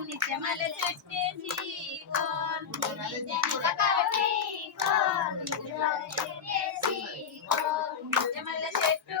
నిత్యమల చెప్పేసి చెట్టు